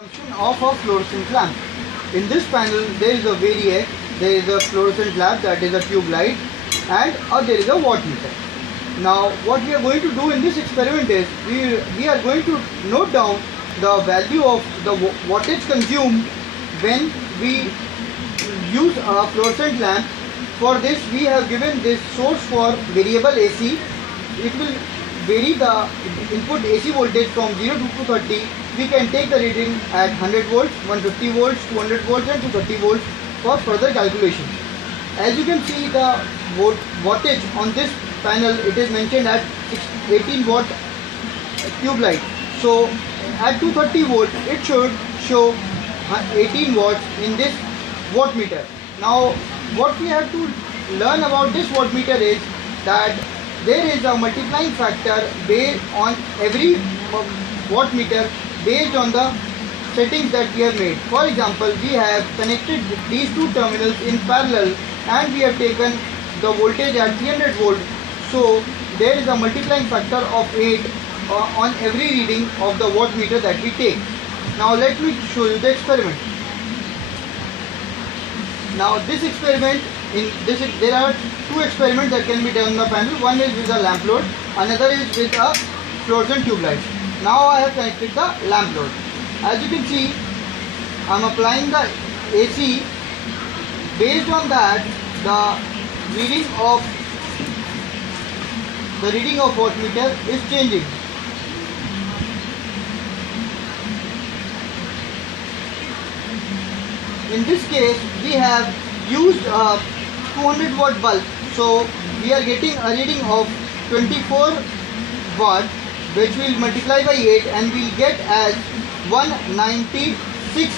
Function of a fluorescent lamp. In this panel there is a variac, there is a fluorescent lamp, that is a tube light, and there is a wattmeter. Now what we are going to do in this experiment is we are going to note down the value of the wattage consumed when we use a fluorescent lamp. For this we have given this source for variable AC. It will vary the input AC voltage from 0 to 230. We can take the reading at 100 volts, 150 volts, 200 volts and 230 volts for further calculations. As you can see, the wattage on this panel, it is mentioned at 18 watt tube light. So at 230 volt it should show 18 watts in this wattmeter. Now what we have to learn about this wattmeter is that there is a multiplying factor based on every wattmeter based on the settings that we have made. For example, we have connected these two terminals in parallel and we have taken the voltage at 300 volt. So there is a multiplying factor of 8 on every reading of the wattmeter that we take. Now let me show you the experiment. Now this experiment, there are two experiments that can be done on the panel. One is with a lamp load, another is with a fluorescent tube light. Now I have connected the lamp load. As you can see, I am applying the AC. Based on that, the reading of wattmeter is changing. In this case, we have used a 200 watt bulb, so we are getting a reading of 24 watt, which will multiply by 8 and we will get as 196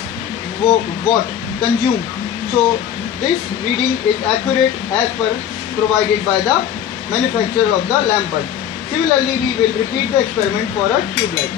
watt consumed. So this reading is accurate as per provided by the manufacturer of the lamp bulb. Similarly, we will repeat the experiment for a tube light.